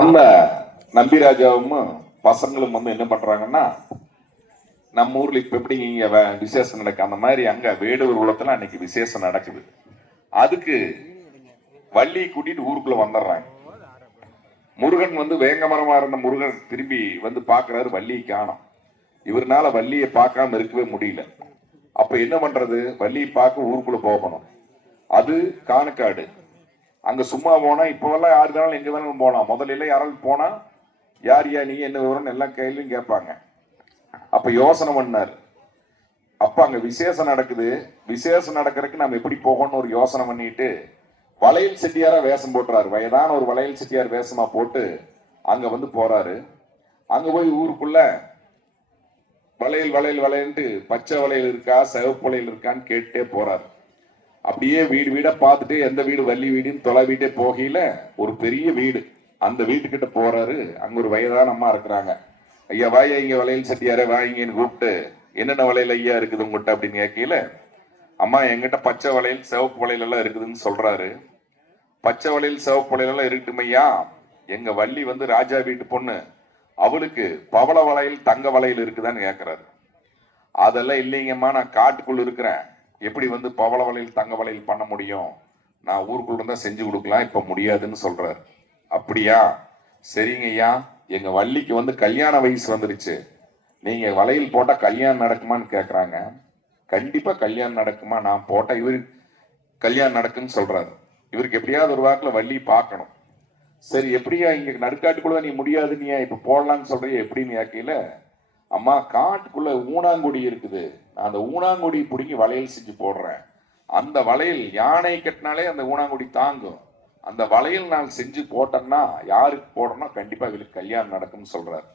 அந்த நம்பிராஜாவும் பசங்களும் என்ன பண்றாங்கன்னா, நம்ம ஊர்ல இப்ப எப்படி இங்க விசேஷம் நடக்கு அந்த மாதிரி அங்க வேடுவர் குலத்துல அன்னைக்கு விசேஷம் நடக்குது. அதுக்கு வள்ளி கூட்டிட்டு ஊருக்குள்ள வந்துடுறாங்க. முருகன் வேங்கமரமா இருந்த முருகன் திரும்பி பாக்குறாரு, வள்ளியை காணோம். இவருனால வள்ளியை பார்க்காம இருக்கவே முடியல. அப்ப என்ன பண்றது? வள்ளியை பார்க்க ஊருக்குள்ள போகணும். அது காணக்காடு. அங்க சும்மா போனா இப்பவெல்லாம் யாரு வேணாலும் எங்க வேணாலும் போலாம். முதல்ல யாராவது போனா யார் நீ என்ன விவரம் எல்லாம் கேள்வியும் கேட்பாங்க. அப்ப யோசனை பண்ணாரு. அப்ப அங்க விசேஷம் நடக்குது. விசேஷம் நடக்கிறதுக்கு நம்ம எப்படி போகணும்னு ஒரு யோசனை பண்ணிட்டு வளையல் செட்டியாரா வேஷம் போட்டுறாரு. வயதான ஒரு வளையல் செட்டியார் வேஷமா போட்டு அங்க போறாரு. அங்க போய் ஊருக்குள்ள வளையல் வளையல் வளையல்ட்டு பச்சை வளையல் இருக்கா சிவப்பு வளையல் இருக்கான்னு கேட்டே போறாரு. அப்படியே வீடு வீடா பார்த்துட்டு எந்த வீடு வள்ளி வீடுன்னு தொலை வீட்டே போகையில ஒரு பெரிய வீடு, அந்த வீட்டுக்கிட்ட போறாரு. அங்க ஒரு வயதான அம்மா இருக்கிறாங்க. ஐயா வாயா இங்க வளையல் செட்டியார வாங்கின்னு கூப்பிட்டு, என்னென்ன வளையல் ஐயா இருக்குது உங்ககிட்ட அப்படின்னு கேட்கல, அம்மா எங்கிட்ட பச்சை வளையல் சிவப்பு வளையல் எல்லாம் இருக்குதுன்னு சொல்றாரு. பச்சை வளையல் சிவப்பு வளையல் எல்லாம் இருக்கட்டும் ஐயா, எங்க வள்ளி ராஜா வீட்டு பொண்ணு, அவளுக்கு பவள வளையல் தங்க வளையல் இருக்குதான்னு கேட்கிறாரு. அதெல்லாம் இல்லைங்கம்மா, நான் காட்டுக்குள்ள இருக்கிறேன், எப்படி பவள வளையல் தங்க வளையல் பண்ண முடியும், நான் ஊருக்குள்ள தான் செஞ்சு கொடுக்கலாம், இப்ப முடியாதுன்னு சொல்றாரு. அப்படியா, சரிங்க ஐயா, எங்க வள்ளிக்கு கல்யாண வயசு வந்துருச்சு, நீங்க வளையல் போட்டா கல்யாணம் நடக்குமான்னு கேக்குறாங்க. கண்டிப்பா கல்யாணம் நடக்குமா, நான் போட்டா இவரு கல்யாணம் நடக்குன்னு சொல்றாரு. இவருக்கு எப்படியாவது ஒரு வாக்குல வள்ளி பார்க்கணும். சரி எப்படியா இங்க நடுக்காட்டுக்குள்ள நீ முடியாது, நீ இப்ப போடலான்னு சொல்றிய எப்படின்னு கேட்கல, அம்மா காட்டுக்குள்ள ஊனாங்குடி இருக்குது, நான் அந்த ஊனாங்குடி பிடிங்கி வளையல் செஞ்சு போடுறேன், அந்த வளையல் யானை கட்டினாலே அந்த ஊனாங்குடி தாங்கும், அந்த வளையல் நான் செஞ்சு போட்டேன்னா யாருக்கு போடணும் கண்டிப்பா இவளுக்கு கல்யாணம் நடக்கும்னு சொல்றாரு.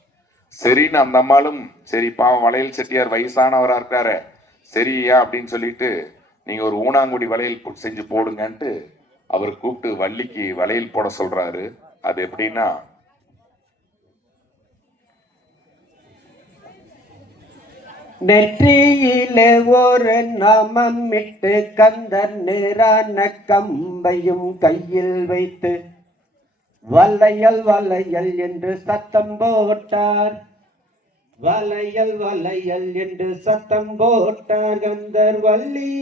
சரின்னு அந்த அம்மாளும் சரி பாவம் வளையல் செட்டியார் வயசானவரா இருக்காரு, சரியா அப்படின்னு சொல்லிட்டு நீங்க ஒரு ஊனாங்குடி வளையல் செஞ்சு போடுங்கன்ட்டு அவர் கூப்பிட்டு வள்ளிக்கு வளையல் போட சொல்றாரு. அது எப்படின்னா, நெற்றியிலே ஒரு நாமம் இட்டு கந்தர் நிறான கம்பையும் கையில் வைத்து வளையல் வளையல் என்று சத்தம் போட்டார். வளையல் வளையல் என்று சத்தம் போட்டார். கந்தர் வள்ளி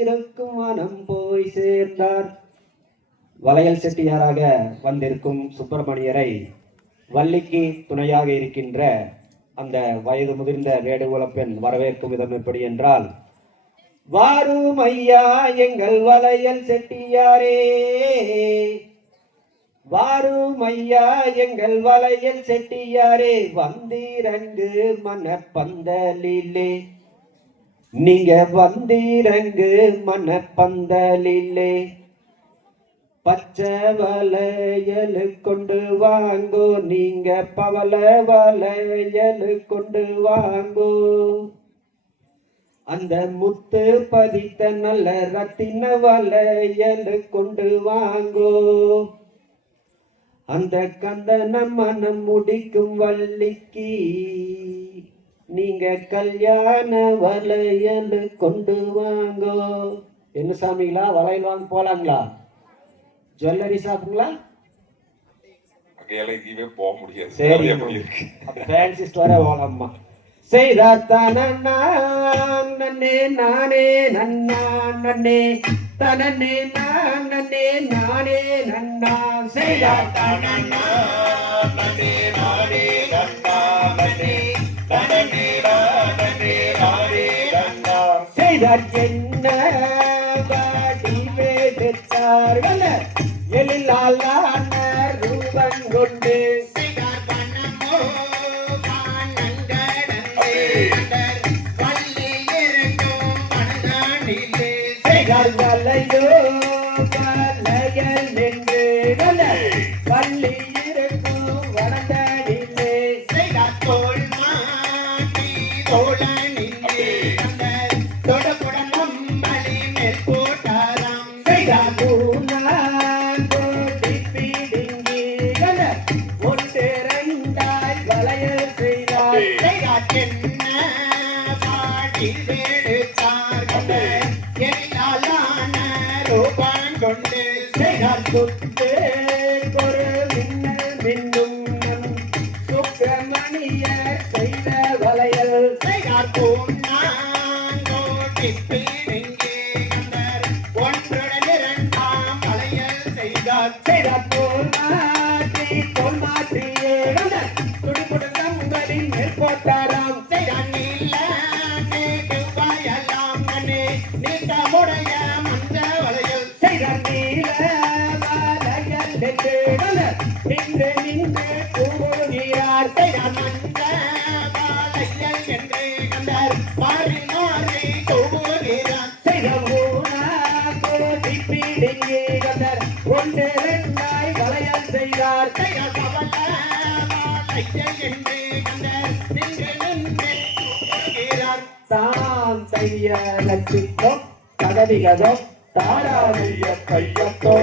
இருக்கும் வனம் போய் சேர்ந்தார். வளையல் செட்டியாராக வந்திருக்கும் சுப்பிரமணியரை வள்ளிக்கு துணையாக இருக்கின்ற அந்த வயது முதிர்ந்த வேடுகுல பெண் வரவேற்கும் விதம் எப்படி என்றால், வாரும் ஐயா எங்கள் வளையல் செட்டியாரே, வாரும் ஐயா எங்கள் வளையல் செட்டியாரே, வந்திரங்கு மனப்பந்தலிலே, நீங்க வந்திரங்கு மனப்பந்தலிலே, பச்சை வளையல் கொண்டு வாங்கோ, நீங்க பவள வளையல் கொண்டு வாங்கோ, அந்த முத்து பதித்த நல்ல ரத்தின வளையல் கொண்டு வாங்கோ, அந்த கந்தன மனம் முடிக்கும் வள்ளிக்கு நீங்க கல்யாண வளையல் கொண்டு வாங்கோ. என்ன சாமிங்களா, வளையல் வாங்க போலாங்களா? ஜுவல்லரி ஷாப்புங்களா? போக முடியாது. சரி, ஃபேன்சி ஸ்டோரே போலாம்மா. செய்தானே நானே நன்னா நன்னே தனனே நானே நானே நன்னா, செய்தானே நானே நானே நன்னா நன்னே தனனே நானே நானே நன்னா, செய்தார் என்ன வாடி வேடுத்தார்கள் எழிலாலான ரூபம் கொண்டு, செய்தார் வண்ணமோ வானங்கடந்தே வள்ளி இருக்கும் மனதானிலே, செய்தார் வலையோ வலையல் நின்று வள்ளி இருக்கும் வனதானிலே, செய்தார் தோல் மாட்டி தோழனிலே தொடப்புடன் நம்மளி மேல் போட்டாராம், செய்தார் கொண்டு செய்தார் சொத்து ஒரு மின்னல் மின்னும் நெற்று கந்தர் நின்று நின்று கூறுகிறார் செய்தார் மந்த பாலையல் என்று கந்தர் மாறி மாறி கூறுகிறார் செய்த ஊனா கோடி பீடிங்கி கந்தர் ஒன்று ரெண்டாய் வளையல் செய்தார் செய்தார் சவல பாலையல் என்று கந்தர் நின்று நின்று கூறுகிறார் தாம் தைய லட்சித்தோ கதவிகதோ தாராதைய கையத்தோ